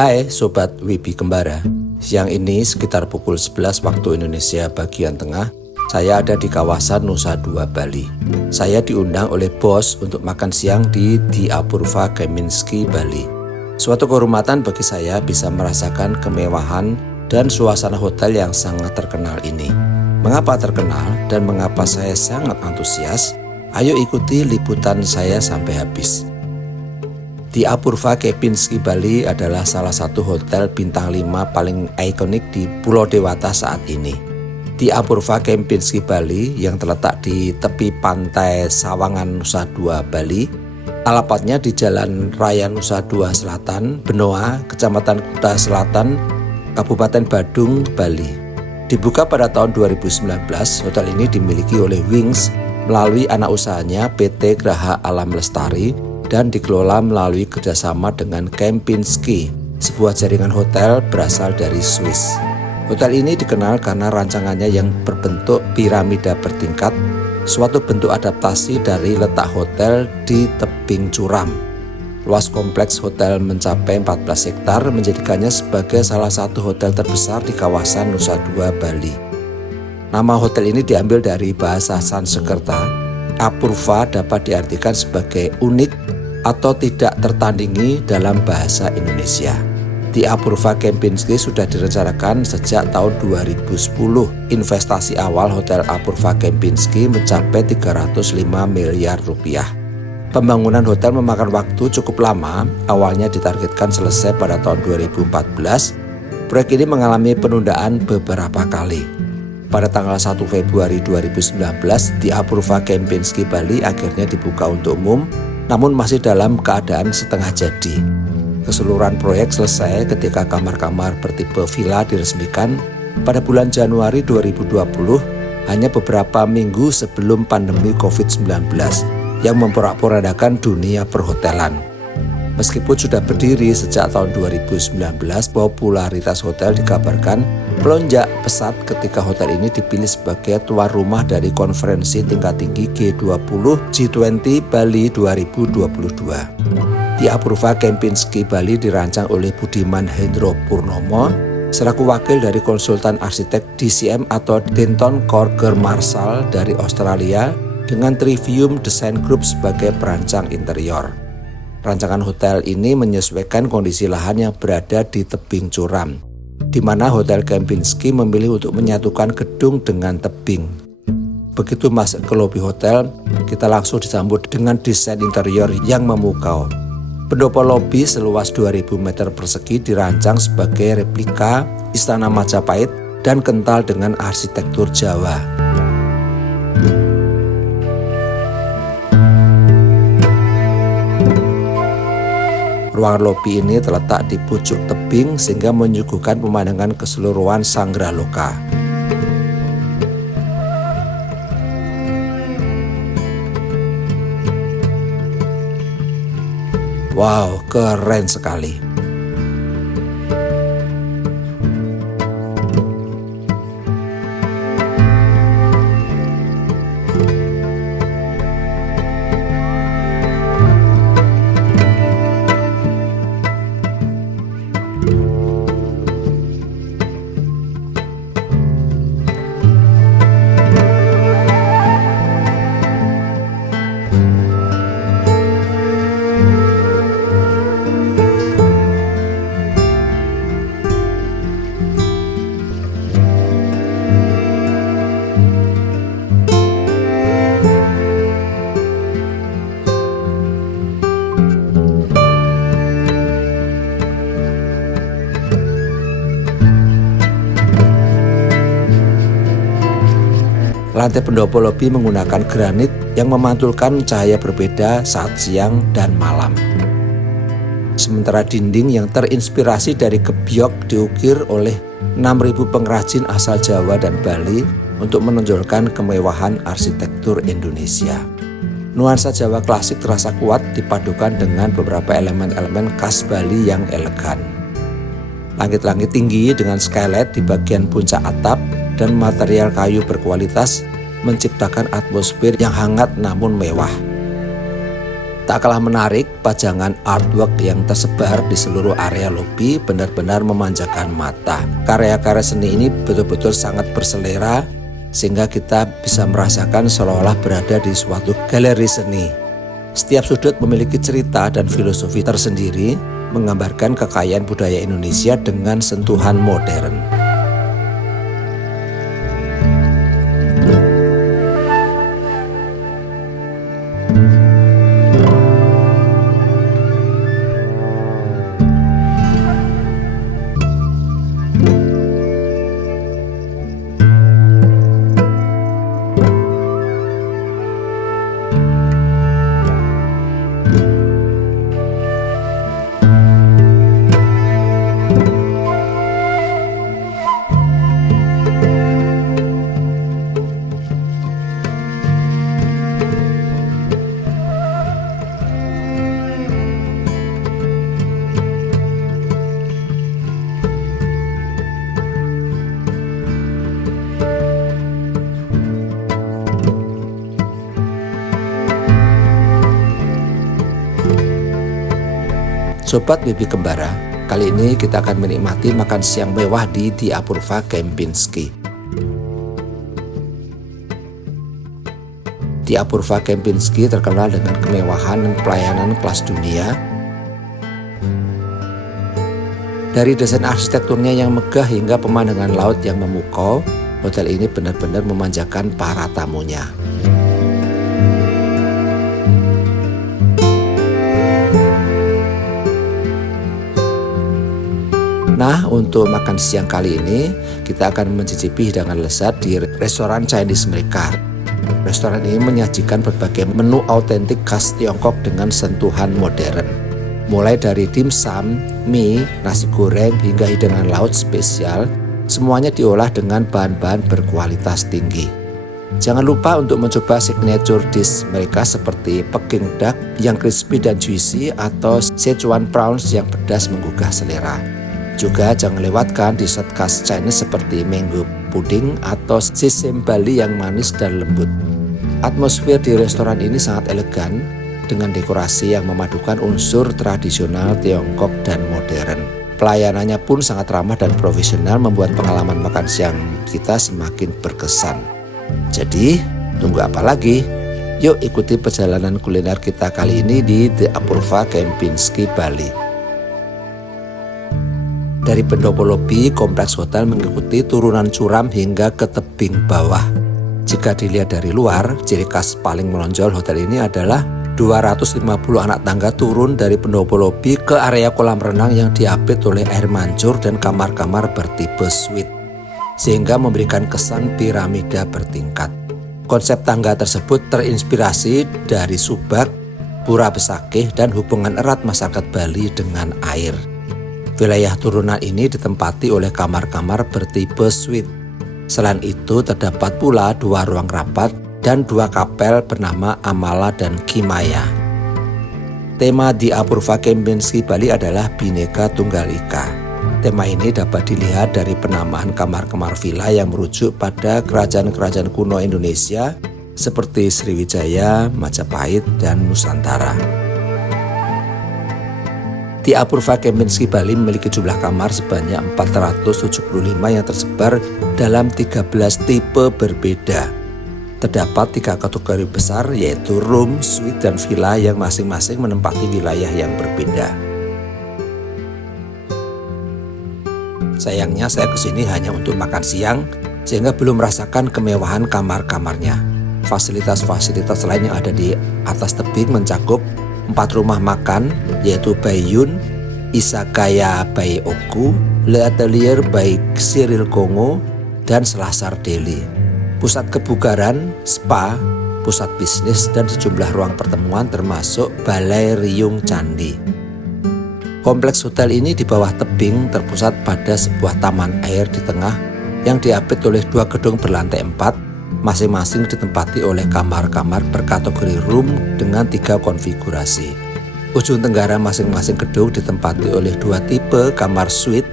Hai Sobat Wibi Kembara, siang ini sekitar pukul 11 waktu Indonesia bagian tengah, saya ada di kawasan Nusa Dua, Bali. Saya diundang oleh bos untuk makan siang di Apurva Kempinski, Bali. Suatu kehormatan bagi saya bisa merasakan kemewahan dan suasana hotel yang sangat terkenal ini. Mengapa terkenal dan mengapa saya sangat antusias? Ayo ikuti liputan saya sampai habis. Apurva Kempinski, Bali adalah salah satu hotel bintang 5 paling ikonik di Pulau Dewata saat ini. Apurva Kempinski, Bali yang terletak di tepi pantai Sawangan, Nusa Dua, Bali. Alamatnya di Jalan Raya Nusa Dua Selatan, Benoa, Kecamatan Kuta Selatan, Kabupaten Badung, Bali. Dibuka pada tahun 2019, hotel ini dimiliki oleh Wings melalui anak usahanya PT Graha Alam Lestari dan dikelola melalui kerjasama dengan Kempinski, sebuah jaringan hotel berasal dari Swiss. Hotel ini dikenal karena rancangannya yang berbentuk piramida bertingkat, suatu bentuk adaptasi dari letak hotel di tebing curam. Luas kompleks hotel mencapai 14 hektar, menjadikannya sebagai salah satu hotel terbesar di kawasan Nusa Dua, Bali. Nama hotel ini diambil dari bahasa Sanskerta. Apurva dapat diartikan sebagai unik atau tidak tertandingi dalam bahasa Indonesia. Apurva Kempinski sudah direncanakan sejak tahun 2010. Investasi awal Hotel Apurva Kempinski mencapai 305 miliar rupiah. Pembangunan hotel memakan waktu cukup lama, awalnya ditargetkan selesai pada tahun 2014. Proyek ini mengalami penundaan beberapa kali. Pada tanggal 1 Februari 2019, Apurva Kempinski, Bali akhirnya dibuka untuk umum, namun masih dalam keadaan setengah jadi. Keseluruhan proyek selesai ketika kamar-kamar bertipe villa diresmikan pada bulan Januari 2020, hanya beberapa minggu sebelum pandemi COVID-19 yang memporak-porandakan dunia perhotelan. Meskipun sudah berdiri sejak tahun 2019, popularitas hotel dikabarkan melonjak pesat ketika hotel ini dipilih sebagai tuan rumah dari konferensi tingkat tinggi G20 G20 Bali 2022. Apurva Kempinski, Bali dirancang oleh Budiman Hendro Purnomo selaku wakil dari konsultan arsitek DCM atau Denton Corker Marshall dari Australia dengan Trivium Design Group sebagai perancang interior. Rancangan hotel ini menyesuaikan kondisi lahan yang berada di tebing curam, di mana Hotel Kempinski memilih untuk menyatukan gedung dengan tebing. Begitu masuk ke lobi hotel, kita langsung disambut dengan desain interior yang memukau. Pendopo lobi seluas 2000 meter persegi dirancang sebagai replika Istana Majapahit dan kental dengan arsitektur Jawa. Ruangan lobi ini terletak di pucuk tebing sehingga menyuguhkan pemandangan keseluruhan Sangraloka. Wow, keren sekali. Lantai pendopo lobi menggunakan granit yang memantulkan cahaya berbeda saat siang dan malam. Sementara dinding yang terinspirasi dari gebyok diukir oleh 6.000 pengrajin asal Jawa dan Bali untuk menonjolkan kemewahan arsitektur Indonesia. Nuansa Jawa klasik terasa kuat dipadukan dengan beberapa elemen-elemen khas Bali yang elegan. Langit-langit tinggi dengan skylight di bagian puncak atap dan material kayu berkualitas menciptakan atmosfer yang hangat namun mewah. Tak kalah menarik, pajangan artwork yang tersebar di seluruh area lobi benar-benar memanjakan mata. Karya-karya seni ini betul-betul sangat berselera, sehingga kita bisa merasakan seolah-olah berada di suatu galeri seni. Setiap sudut memiliki cerita dan filosofi tersendiri, menggambarkan kekayaan budaya Indonesia dengan sentuhan modern. Sobat Baby Kembara, kali ini kita akan menikmati makan siang mewah di Apurva Kempinski. Apurva Kempinski terkenal dengan kemewahan dan pelayanan kelas dunia. Dari desain arsitekturnya yang megah hingga pemandangan laut yang memukau, hotel ini benar-benar memanjakan para tamunya. Nah, untuk makan siang kali ini, kita akan mencicipi hidangan lezat di restoran Chinese mereka. Restoran ini menyajikan berbagai menu autentik khas Tiongkok dengan sentuhan modern. Mulai dari dimsum, mie, nasi goreng, hingga hidangan laut spesial, semuanya diolah dengan bahan-bahan berkualitas tinggi. Jangan lupa untuk mencoba signature dish mereka seperti Peking duck yang crispy dan juicy atau Szechuan prawns yang pedas menggugah selera. Juga jangan lewatkan dessert khas Chinese seperti mango pudding atau sesame Bali yang manis dan lembut. Atmosfer di restoran ini sangat elegan dengan dekorasi yang memadukan unsur tradisional Tiongkok dan modern. Pelayanannya pun sangat ramah dan profesional, membuat pengalaman makan siang kita semakin berkesan. Jadi, tunggu apa lagi? Yuk ikuti perjalanan kuliner kita kali ini di Apurva Kempinski, Bali. Dari pendopo lobi, kompleks hotel mengikuti turunan curam hingga ke tebing bawah. Jika dilihat dari luar, ciri khas paling menonjol hotel ini adalah 250 anak tangga turun dari pendopo lobi ke area kolam renang yang diapit oleh air mancur dan kamar-kamar bertipe suite, sehingga memberikan kesan piramida bertingkat. Konsep tangga tersebut terinspirasi dari Subak, Pura Besakih, dan hubungan erat masyarakat Bali dengan air. Wilayah turunan ini ditempati oleh kamar-kamar bertipe suite. Selain itu terdapat pula 2 ruang rapat dan 2 kapel bernama Amala dan Kimaya. Tema di Apurva Kempinski Bali adalah Bhinneka Tunggal Ika. Tema ini dapat dilihat dari penamaan kamar-kamar villa yang merujuk pada kerajaan-kerajaan kuno Indonesia seperti Sriwijaya, Majapahit, dan Nusantara. Apurva Kempinski Bali memiliki jumlah kamar sebanyak 475 yang tersebar dalam 13 tipe berbeda. Terdapat 3 kategori besar, yaitu room, suite, dan villa yang masing-masing menempati wilayah yang berbeda. Sayangnya saya kesini hanya untuk makan siang, sehingga belum merasakan kemewahan kamar-kamarnya. Fasilitas-fasilitas lain yang ada di atas tebing mencakup 4 rumah makan, yaitu Baiyun, Izakaya by Oku, Le Atelier by Cyril Kongo, dan Selasar Deli. Pusat kebugaran, spa, pusat bisnis, dan sejumlah ruang pertemuan termasuk Balai Riung Candi. Kompleks hotel ini di bawah tebing terpusat pada sebuah taman air di tengah yang diapit oleh 2 gedung berlantai 4, masing-masing ditempati oleh kamar-kamar berkategori room dengan 3 konfigurasi. Ujung tenggara masing-masing gedung ditempati oleh 2 tipe kamar suite,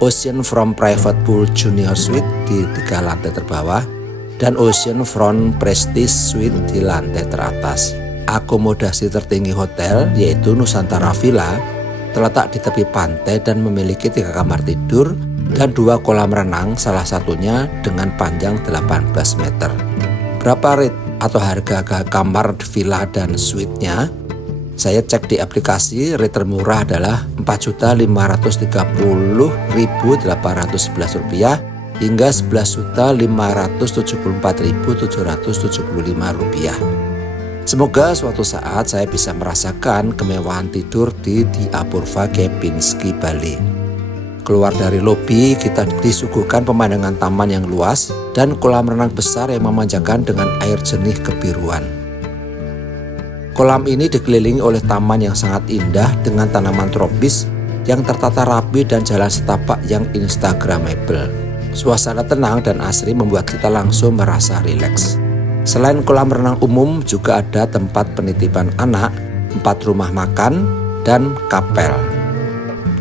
Ocean Front Private Pool Junior Suite di 3 lantai terbawah, dan Ocean Front Prestige Suite di lantai teratas. akomodasi tertinggi hotel, yaitu Nusantara Villa, terletak di tepi pantai dan memiliki 3 kamar tidur dan 2 kolam renang, salah satunya dengan panjang 18 meter. Berapa rate atau harga kamar villa dan suite-nya? Saya cek di aplikasi, rate termurah adalah Rp4.530.811 hingga Rp11.574.775. Semoga suatu saat saya bisa merasakan kemewahan tidur di Apurva Kempinski, Bali. Keluar dari lobi, kita disuguhkan pemandangan taman yang luas dan kolam renang besar yang memanjakan dengan air jernih kebiruan. Kolam ini dikelilingi oleh taman yang sangat indah dengan tanaman tropis yang tertata rapi dan jalan setapak yang instagramable. Suasana tenang dan asri membuat kita langsung merasa rileks. Selain kolam renang umum, juga ada tempat penitipan anak, 4 rumah makan, dan kapel.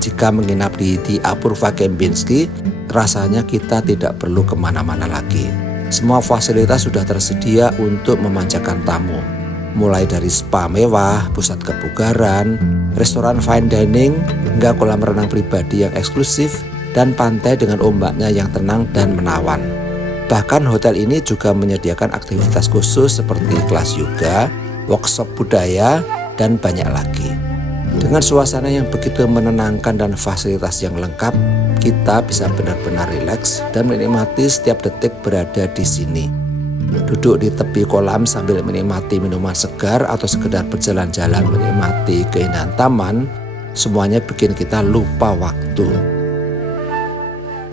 Jika menginap di Apurva Kempinski, rasanya kita tidak perlu kemana-mana lagi. Semua fasilitas sudah tersedia untuk memanjakan tamu. Mulai dari spa mewah, pusat kebugaran, restoran fine dining, hingga kolam renang pribadi yang eksklusif, dan pantai dengan ombaknya yang tenang dan menawan. Bahkan hotel ini juga menyediakan aktivitas khusus seperti kelas yoga, workshop budaya, dan banyak lagi. Dengan suasana yang begitu menenangkan dan fasilitas yang lengkap, kita bisa benar-benar rileks dan menikmati setiap detik berada di sini. Duduk di tepi kolam sambil menikmati minuman segar atau sekedar berjalan-jalan menikmati keindahan taman, semuanya bikin kita lupa waktu.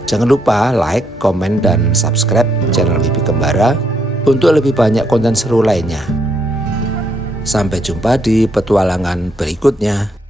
Jangan lupa like, komen, dan subscribe channel Bibi Kembara untuk lebih banyak konten seru lainnya. Sampai jumpa di petualangan berikutnya.